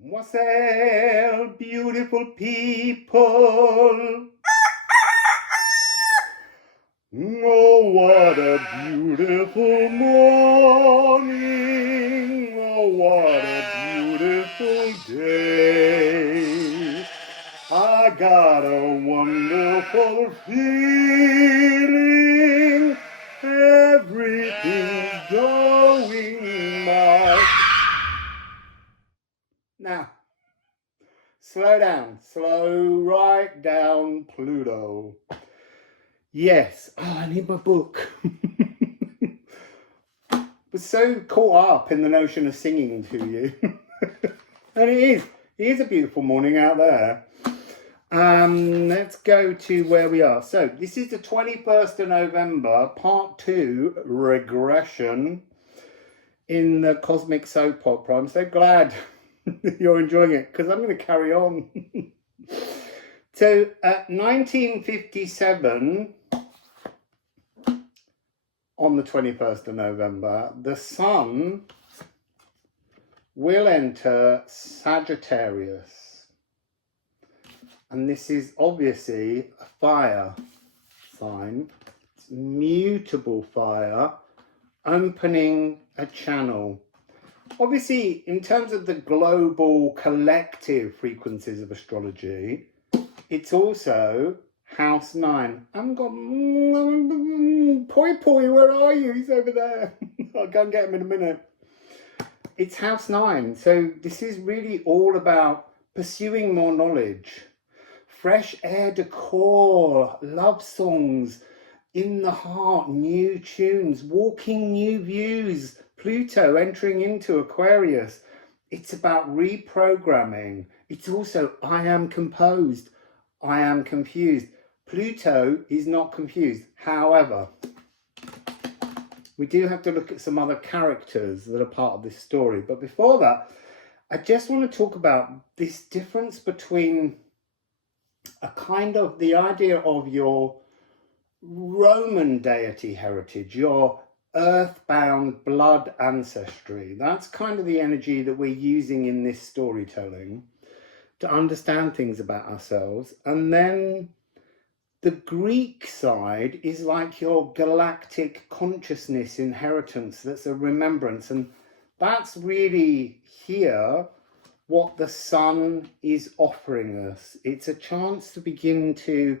Wassail, beautiful people. Oh, what a beautiful morning. Oh, what a beautiful day. I got a wonderful feeling. Everything's going my... Now, slow down. Slow right down, Pluto. Yes. Oh, I need my book. Was so caught up in the notion of singing to you. And it is a beautiful morning out there. Let's go to where we are. So this is the 21st of November, part 2, Regression in the Cosmic Soap Opera. I'm so glad you're enjoying it because I'm going to carry on. So 1957, on the 21st of November, the Sun will enter Sagittarius. And this is obviously a fire sign. It's mutable fire, opening a channel. Obviously, in terms of the global collective frequencies of astrology, it's also House 9. I haven't got... Poi Poi, where are you? He's over there. I'll go and get him in a minute. It's House 9. So this is really all about pursuing more knowledge. Fresh air decor, love songs, in the heart, new tunes, walking new views, Pluto entering into Aquarius. It's about reprogramming. It's also, I am composed, I am confused. Pluto is not confused. However, we do have to look at some other characters that are part of this story. But before that, I just want to talk about this difference between a kind of the idea of your Roman deity heritage, your earthbound blood ancestry. That's kind of the energy that we're using in this storytelling to understand things about ourselves. And then the Greek side is like your galactic consciousness inheritance. That's a remembrance. And that's really here what the Sun is offering us. It's a chance to begin to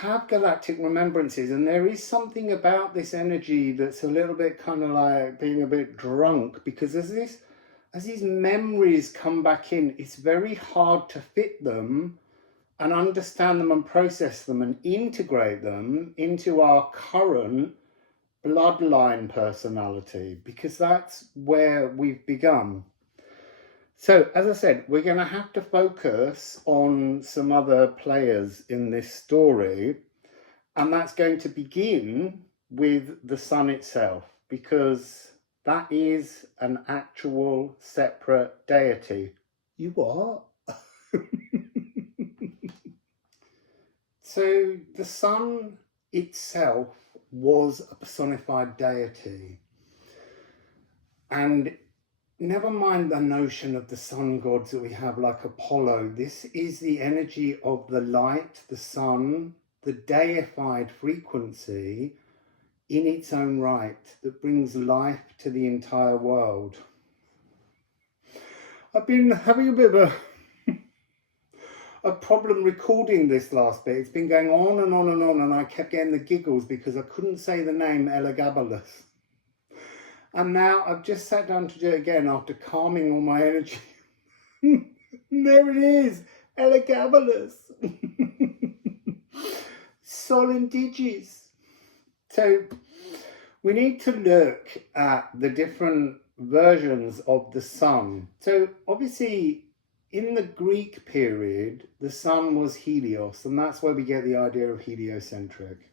have galactic remembrances, and there is something about this energy that's a little bit kind of like being a bit drunk, because as these memories come back in, it's very hard to fit them and understand them and process them and integrate them into our current bloodline personality, because that's where we've begun. So, as I said, we're going to have to focus on some other players in this story, and that's going to begin with the Sun itself, because that is an actual separate deity. You what? So, the Sun itself was a personified deity, and never mind the notion of the sun gods that we have like Apollo. This is the energy of the light, the sun, the deified frequency in its own right that brings life to the entire world. I've been having a bit of a problem recording this last bit. It's been going on and on and on, and I kept getting the giggles because I couldn't say the name Elagabalus. And now I've just sat down to do it again after calming all my energy. There it is, Elagabalus. Solindigis. So we need to look at the different versions of the sun. So obviously in the Greek period, the sun was Helios, and that's where we get the idea of heliocentric.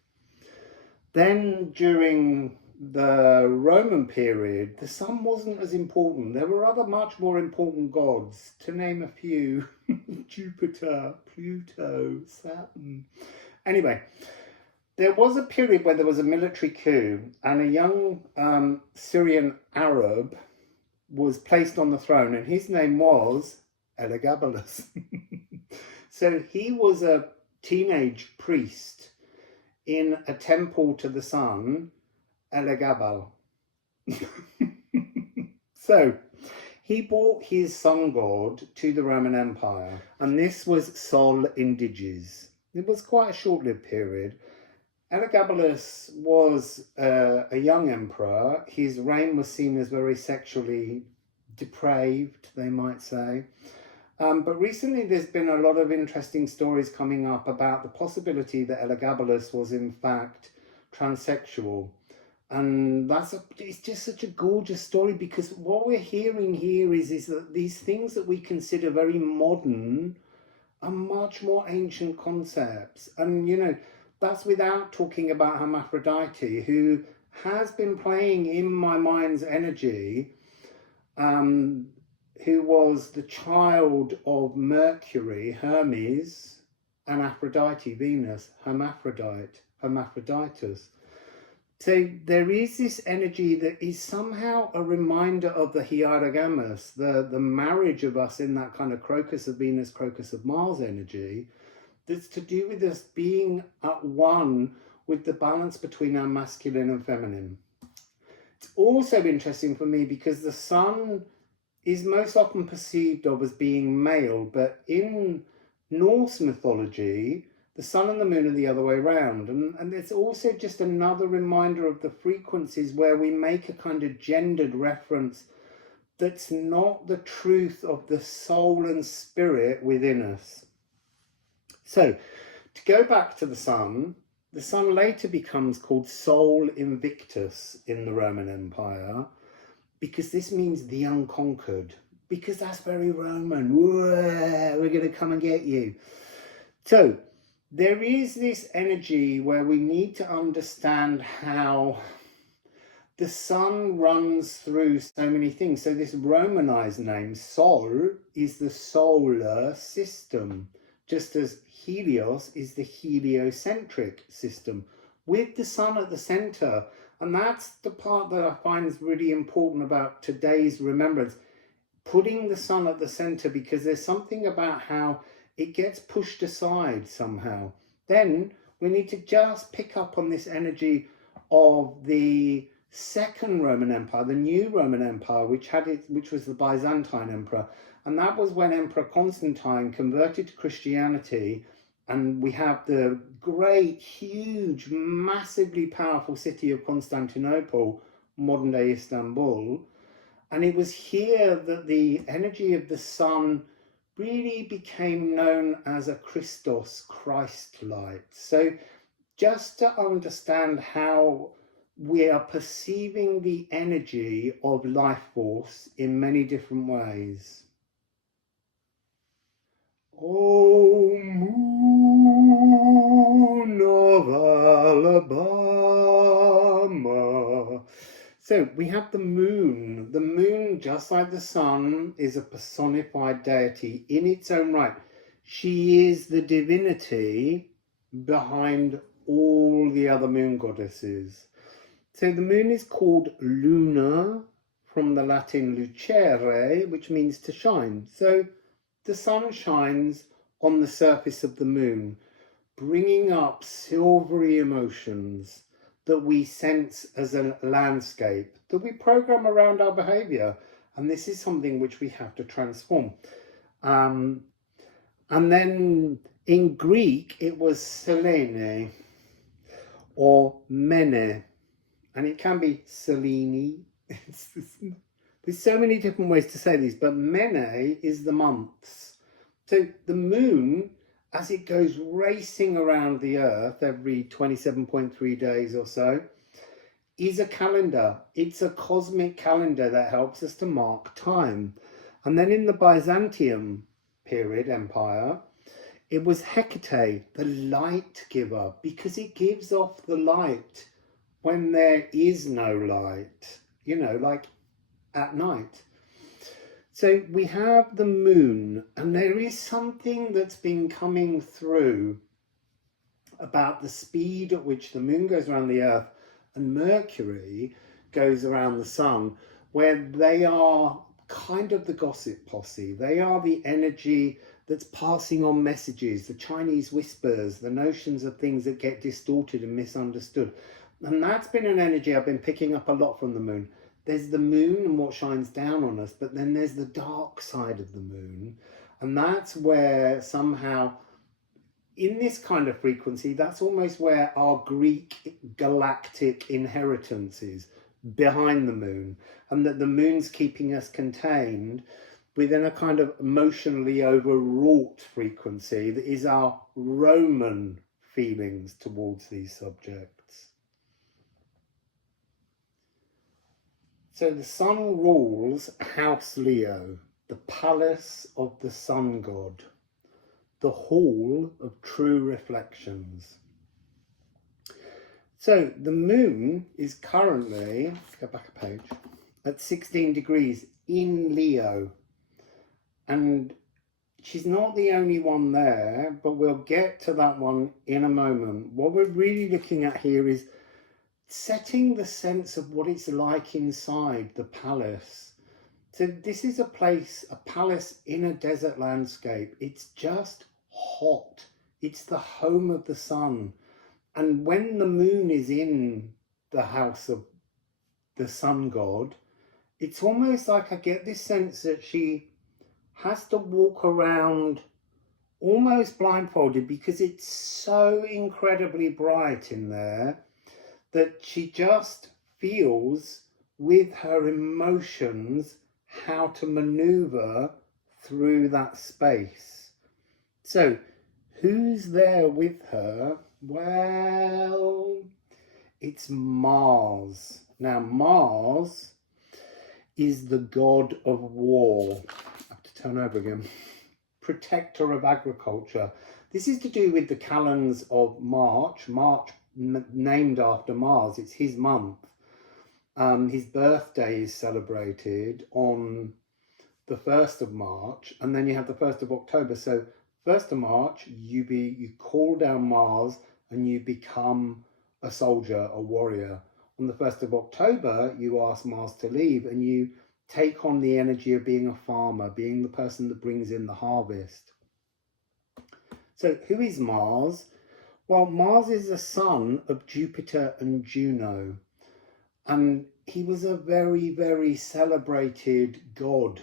Then during the Roman period, the sun wasn't as important. There were other much more important gods, to name a few. Jupiter, Pluto, Saturn. Anyway, there was a period where there was a military coup, and a young Syrian Arab was placed on the throne, and his name was Elagabalus. So he was a teenage priest in a temple to the sun, Elagabal. So he brought his sun god to the Roman Empire, and this was Sol Indiges. It was quite a short-lived period. Elagabalus was a young emperor. His reign was seen as very sexually depraved, they might say. But recently there's been a lot of interesting stories coming up about the possibility that Elagabalus was in fact transsexual. And it's just such a gorgeous story, because what we're hearing here is that these things that we consider very modern are much more ancient concepts. And, you know, that's without talking about Hermaphrodite, who has been playing in my mind's energy, who was the child of Mercury, Hermes, and Aphrodite, Venus, Hermaphroditus. So there is this energy that is somehow a reminder of the hierogamos, the marriage of us in that kind of Crocus of Venus, Crocus of Mars energy, that's to do with us being at one with the balance between our masculine and feminine. It's also interesting for me because the sun is most often perceived of as being male, but in Norse mythology, the sun and the moon are the other way around. And it's also just another reminder of the frequencies where we make a kind of gendered reference that's not the truth of the soul and spirit within us. So, to go back to the sun later becomes called Sol Invictus in the Roman Empire, because this means the unconquered, because that's very Roman. We're going to come and get you. So, there is this energy where we need to understand how the sun runs through so many things. So this Romanized name, Sol, is the solar system, just as Helios is the heliocentric system, with the sun at the center. And that's the part that I find is really important about today's remembrance, putting the sun at the center, because there's something about how it gets pushed aside somehow. Then we need to just pick up on this energy of the Second Roman Empire, the new Roman Empire, which was the Byzantine Emperor. And that was when Emperor Constantine converted to Christianity, and we have the great, huge, massively powerful city of Constantinople, modern day Istanbul. And it was here that the energy of the sun really became known as a Christos, Christ light. So just to understand how we are perceiving the energy of life force in many different ways. O moon of Alabama. So we have the moon. The moon, just like the sun, is a personified deity in its own right. She is the divinity behind all the other moon goddesses. So the moon is called Lunar, from the Latin lucere, which means to shine. So the sun shines on the surface of the moon, bringing up silvery emotions that we sense as a landscape, that we program around our behavior. And this is something which we have to transform. And then in Greek, it was Selene or Mene, and it can be Selene. There's so many different ways to say these, but Mene is the months. So the moon, as it goes racing around the earth every 27.3 days or so, is a calendar. It's a cosmic calendar that helps us to mark time. And then in the Byzantium period empire, it was Hecate, the light giver, because it gives off the light when there is no light, you know, like at night. So we have the moon, and there is something that's been coming through about the speed at which the moon goes around the earth and Mercury goes around the sun, where they are kind of the gossip posse. They are the energy that's passing on messages, the Chinese whispers, the notions of things that get distorted and misunderstood. And that's been an energy I've been picking up a lot from the moon. There's the moon and what shines down on us, but then there's the dark side of the moon. And that's where somehow, in this kind of frequency, that's almost where our Greek galactic inheritance is, behind the moon, and that the moon's keeping us contained within a kind of emotionally overwrought frequency that is our Roman feelings towards these subjects. So the sun rules House Leo, the palace of the sun god, the hall of true reflections. So the moon is currently, go back a page, at 16 degrees in Leo. And she's not the only one there, but we'll get to that one in a moment. What we're really looking at here is setting the sense of what it's like inside the palace. So this is a place, a palace in a desert landscape. It's just hot. It's the home of the sun. And when the moon is in the house of the sun god, it's almost like I get this sense that she has to walk around almost blindfolded because it's so incredibly bright in there that she just feels with her emotions how to maneuver through that space. So who's there with her? Well, it's Mars. Now, Mars is the god of war. I have to turn over again. Protector of agriculture. This is to do with the calends of March. March named after Mars. It's his month. His birthday is celebrated on the 1st of March, and then you have the 1st of October. So 1st of March, you call down Mars and you become a soldier, a warrior. On the 1st of October, you ask Mars to leave and you take on the energy of being a farmer, being the person that brings in the harvest. So who is Mars? Well, Mars is the son of Jupiter and Juno. And he was a very, very celebrated god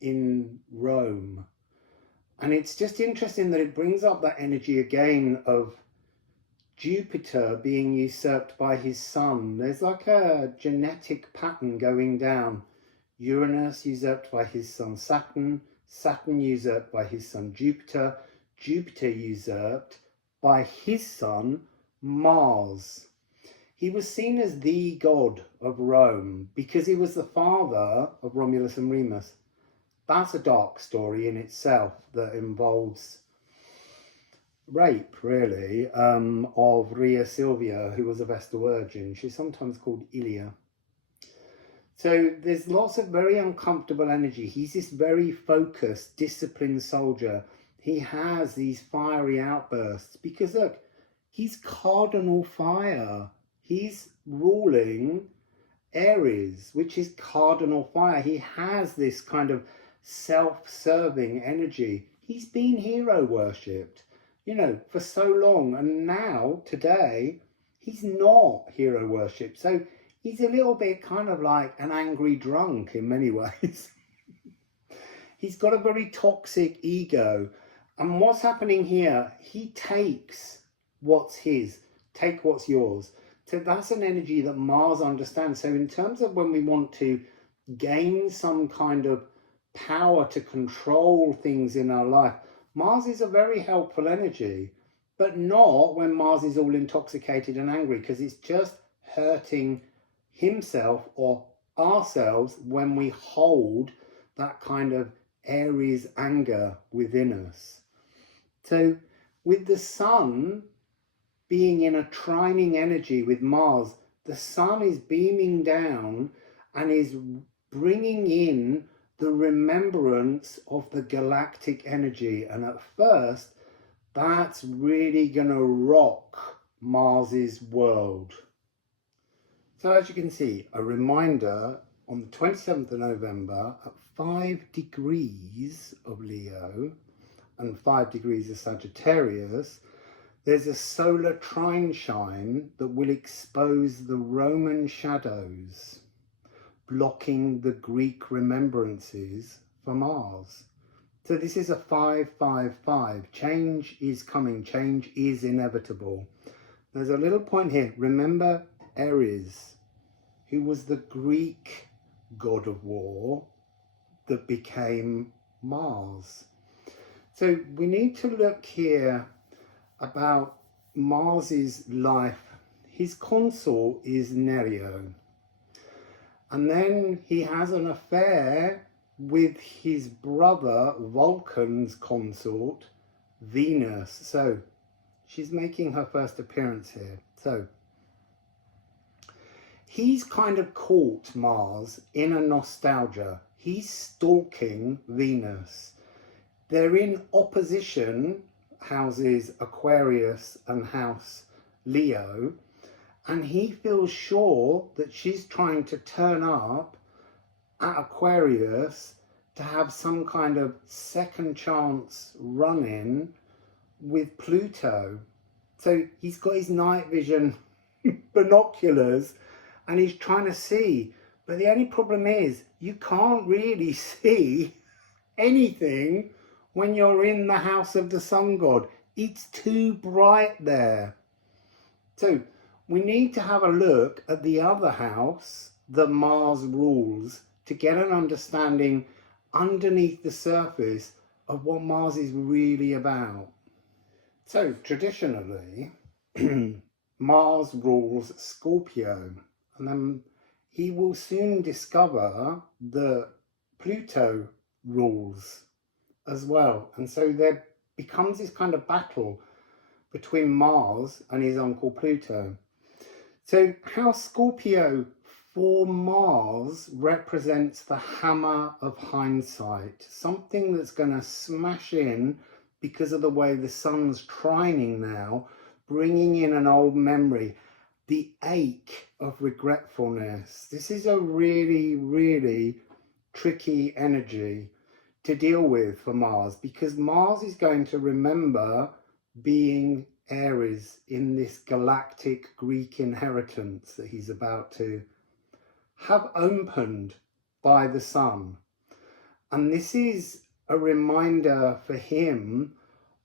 in Rome. And it's just interesting that it brings up that energy again of Jupiter being usurped by his son. There's like a genetic pattern going down. Uranus usurped by his son Saturn, Saturn usurped by his son Jupiter, Jupiter usurped by his son Mars. He was seen as the god of Rome because he was the father of Romulus and Remus. That's a dark story in itself that involves rape, really, of Rhea Silvia, who was a Vestal Virgin. She's sometimes called Ilia. So there's lots of very uncomfortable energy. He's this very focused, disciplined soldier. He has these fiery outbursts because, look, he's cardinal fire. He's ruling Aries, which is cardinal fire. He has this kind of self-serving energy. He's been hero worshipped, you know, for so long, and now today he's not hero worshipped. So he's a little bit kind of like an angry drunk in many ways. He's got a very toxic ego, and what's happening here, he takes what's his, take what's yours. So that's an energy that Mars understands. So in terms of when we want to gain some kind of power to control things in our life, Mars is a very helpful energy, but not when Mars is all intoxicated and angry, because it's just hurting himself or ourselves when we hold that kind of Aries anger within us. So with the sun being in a trining energy with Mars, the sun is beaming down and is bringing in the remembrance of the galactic energy. And at first, that's really going to rock Mars's world. So as you can see, a reminder on the 27th of November at 5 degrees of Leo and 5 degrees of Sagittarius, there's a solar trine shine that will expose the Roman shadows, blocking the Greek remembrances for Mars. So this is a 5-5-5. Change is coming. Change is inevitable. There's a little point here. Remember Ares, who was the Greek god of war that became Mars. So we need to look here about Mars's life. His consort is Nereo. And then he has an affair with his brother Vulcan's consort, Venus. So she's making her first appearance here. So he's kind of caught Mars in a nostalgia. He's stalking Venus. They're in opposition, houses Aquarius and house Leo, and he feels sure that she's trying to turn up at Aquarius to have some kind of second chance run-in with Pluto. So he's got his night vision binoculars and he's trying to see, but the only problem is you can't really see anything when you're in the house of the sun god. It's too bright there. So we need to have a look at the other house that Mars rules to get an understanding underneath the surface of what Mars is really about. So traditionally, Mars rules Scorpio, and then he will soon discover that Pluto rules as well. And so there becomes this kind of battle between Mars and his uncle Pluto. So House Scorpio for Mars represents the hammer of hindsight, something that's going to smash in because of the way the sun's trining now, bringing in an old memory, the ache of regretfulness. This is a really, really tricky energy to deal with for Mars, because Mars is going to remember being Ares in this galactic Greek inheritance that he's about to have opened by the sun. And this is a reminder for him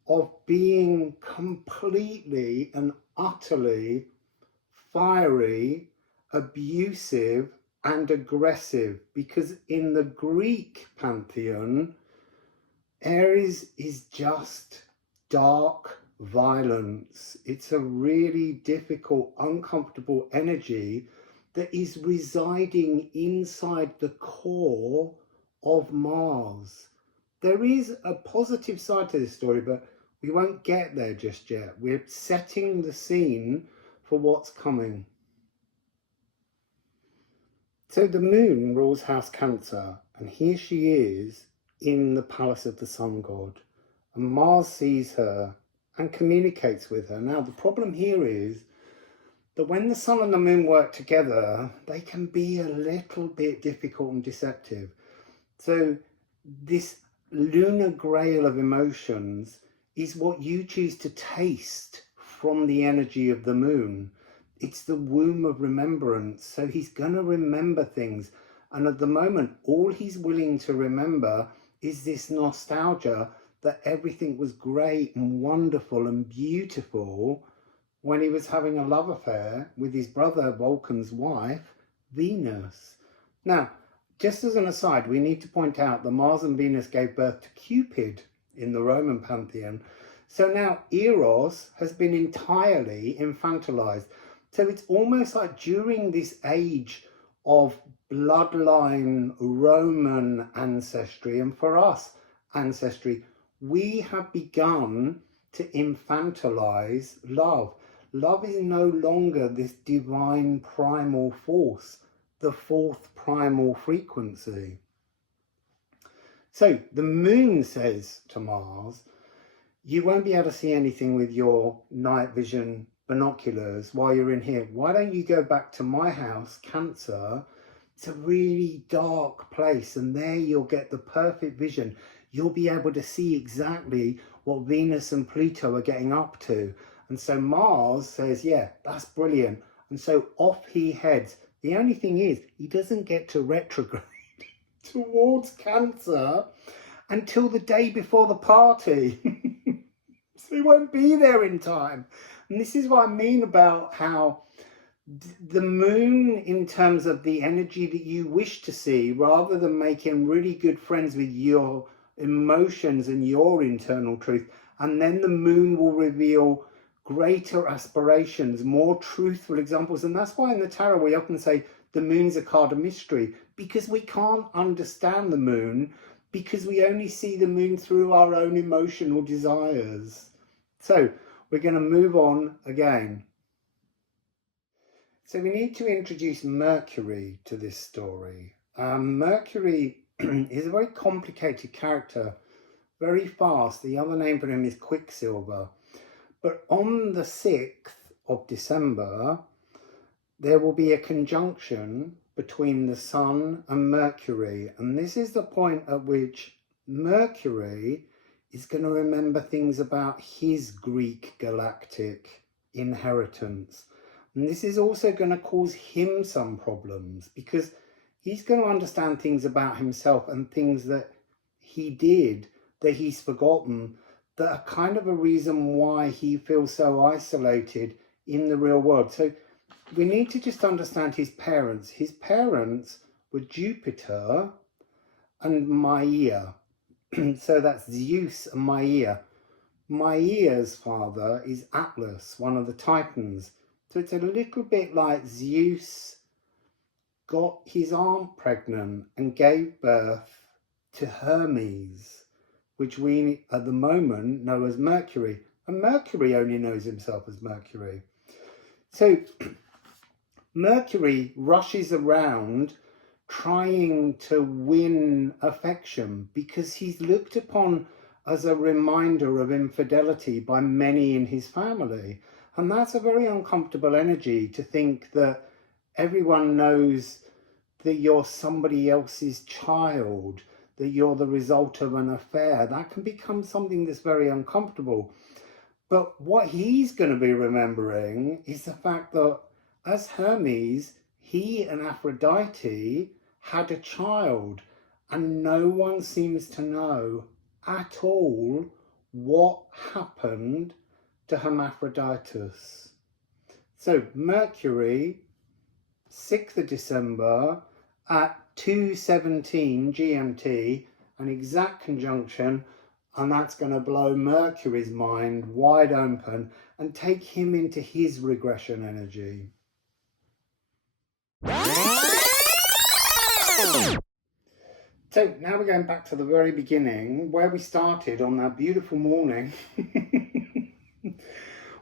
of being completely and utterly fiery, abusive and aggressive, because in the Greek pantheon, Ares is just dark violence. It's a really difficult, uncomfortable energy that is residing inside the core of Mars. There is a positive side to this story, but we won't get there just yet. We're setting the scene for what's coming. So the moon rules house Cancer, and here she is in the palace of the sun god, and Mars sees her and communicates with her. Now the problem here is that when the sun and the moon work together, they can be a little bit difficult and deceptive. So this lunar grail of emotions is what you choose to taste from the energy of the moon. It's the womb of remembrance. So he's going to remember things. And at the moment, all he's willing to remember is this nostalgia that everything was great and wonderful and beautiful when he was having a love affair with his brother Vulcan's wife, Venus. Now, just as an aside, we need to point out that Mars and Venus gave birth to Cupid in the Roman pantheon. So now Eros has been entirely infantilized. So it's almost like during this age of bloodline Roman ancestry, and for us, ancestry, we have begun to infantilize love. Love is no longer this divine primal force, the fourth primal frequency. So the moon says to Mars, you won't be able to see anything with your night vision binoculars while you're in here. Why don't you go back to my house, Cancer, It's a really dark place, and there you'll get the perfect vision. You'll be able to see exactly what Venus and Pluto are getting up to. And so Mars says, yeah, that's brilliant. And so off he heads. The only thing is, he doesn't get to retrograde towards Cancer until the day before the party. So he won't be there in time. And this is what I mean about how the moon, in terms of the energy that you wish to see, rather than making really good friends with your emotions and your internal truth, and then the moon will reveal greater aspirations, more truthful examples. And that's why in the tarot we often say the moon's a card of mystery, because we can't understand the moon, because we only see the moon through our own emotional desires. So we're going to move on again. So we need to introduce Mercury to this story. Mercury is a very complicated character, very fast. The other name for him is Quicksilver. But on the 6th of December, there will be a conjunction between the Sun and Mercury. And this is the point at which Mercury is going to remember things about his Greek galactic inheritance. And this is also going to cause him some problems, because he's going to understand things about himself and things that he did that he's forgotten, that are kind of a reason why he feels so isolated in the real world. So we need to just understand his parents. His parents were Jupiter and Maia. So that's Zeus and Maia. Maia's father is Atlas, one of the Titans. So it's a little bit like Zeus got his aunt pregnant and gave birth to Hermes, which we at the moment know as Mercury. And Mercury only knows himself as Mercury. So Mercury rushes around trying to win affection because he's looked upon as a reminder of infidelity by many in his family. And that's a very uncomfortable energy, to think that everyone knows that you're somebody else's child, that you're the result of an affair. That can become something that's very uncomfortable. But what he's going to be remembering is the fact that as Hermes, he and Aphrodite had a child, and no one seems to know at all what happened to Hermaphroditus. So Mercury, 6th of December at 2:17 GMT, an exact conjunction, and that's going to blow Mercury's mind wide open and take him into his regression energy. So now we're going back to the very beginning, where we started on that beautiful morning.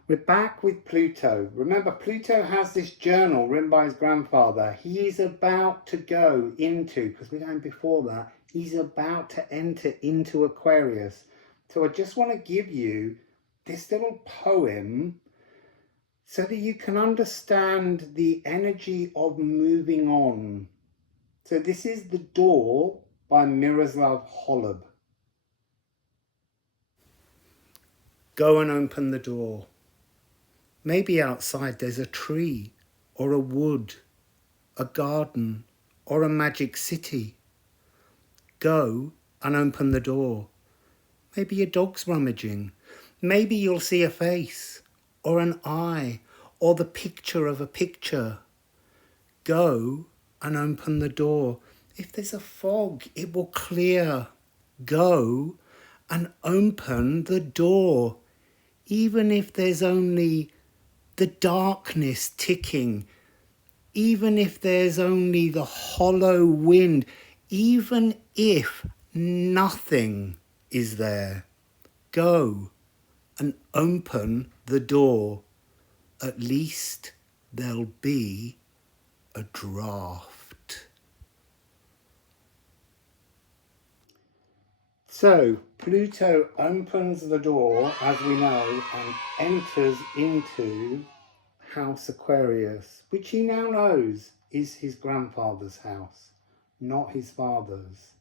We're back with Pluto. Remember, Pluto has this journal written by his grandfather. He is about to go into, because we're going before that, he's about to enter into Aquarius. So I just want to give you this little poem so that you can understand the energy of moving on. So this is The Door by Miroslav Holub. Go and open the door. Maybe outside there's a tree, or a wood, a garden, or a magic city. Go and open the door. Maybe a dog's rummaging. Maybe you'll see a face, or an eye, or the picture of a picture. Go and open the door. If there's a fog, it will clear. Go and open the door. Even if there's only the darkness ticking, even if there's only the hollow wind, even if nothing is there, go and open the door. At least there'll be a draft. So Pluto opens the door, as we know, and enters into House Aquarius, which he now knows is his grandfather's house, not his father's.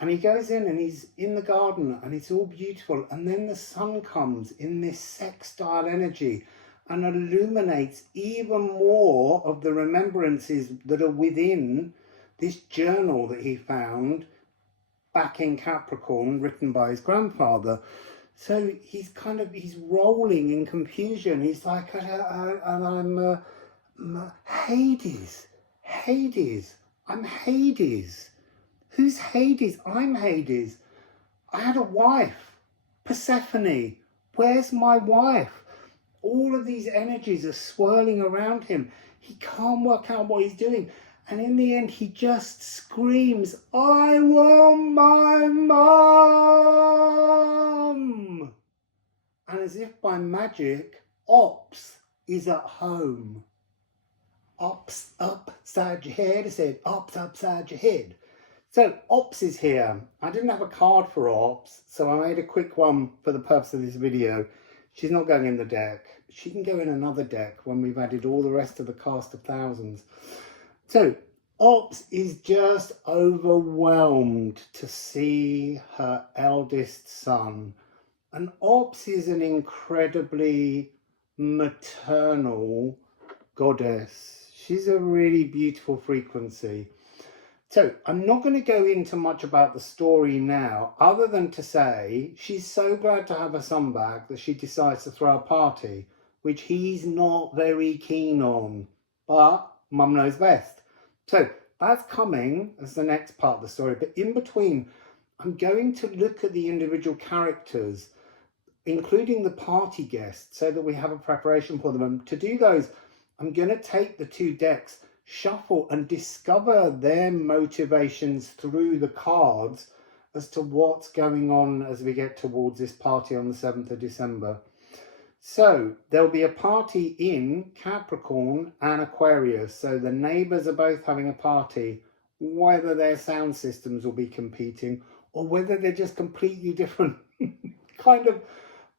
And he goes in and he's in the garden and it's all beautiful. And then the sun comes in this sextile energy and illuminates even more of the remembrances that are within this journal that he found back in Capricorn, written by his grandfather. So he's rolling in confusion. He's like, I'm Hades, I'm Hades. Who's Hades? I'm Hades. I had a wife, Persephone. Where's my wife? All of these energies are swirling around him. He can't work out what he's doing. And in the end, he just screams, I want my mum. And as if by magic, Ops is at home. Ops upside your head. I said, Ops upside your head. So Ops is here. I didn't have a card for Ops, so I made a quick one for the purpose of this video. She's not going in the deck. She can go in another deck when we've added all the rest of the cast of thousands. So Ops is just overwhelmed to see her eldest son. And Ops is an incredibly maternal goddess. She's a really beautiful frequency. So I'm not going to go into much about the story now, other than to say she's so glad to have her son back that she decides to throw a party, which he's not very keen on, but mum knows best. So that's coming as the next part of the story. But in between, I'm going to look at the individual characters, including the party guests, so that we have a preparation for them. And to do those, I'm going to take the two decks, shuffle and discover their motivations through the cards as to what's going on as we get towards this party on the 7th of December. So there'll be a party in Capricorn and Aquarius. So the neighbours are both having a party, whether their sound systems will be competing or whether they're just completely different kind of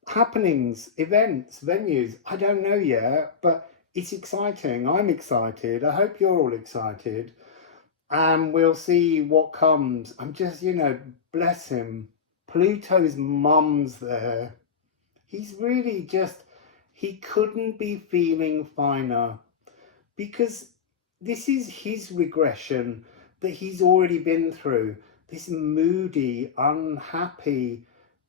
happenings, events, venues. I don't know yet, but it's exciting. I'm excited. I hope you're all excited. And we'll see what comes. I'm just, bless him. Pluto's mum's there. He's really just, he couldn't be feeling finer. Because this is his regression that he's already been through. This moody, unhappy,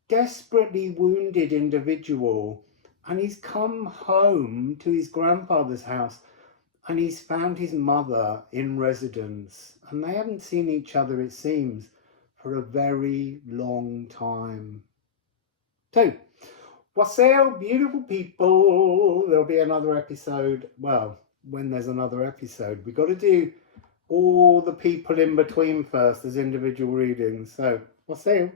desperately wounded individual. And he's come home to his grandfather's house and he's found his mother in residence. And they haven't seen each other, it seems, for a very long time. So, Wassail, beautiful people. There'll be another episode. Well, when there's another episode. We've got to do all the people in between first as individual readings. So, Wassail.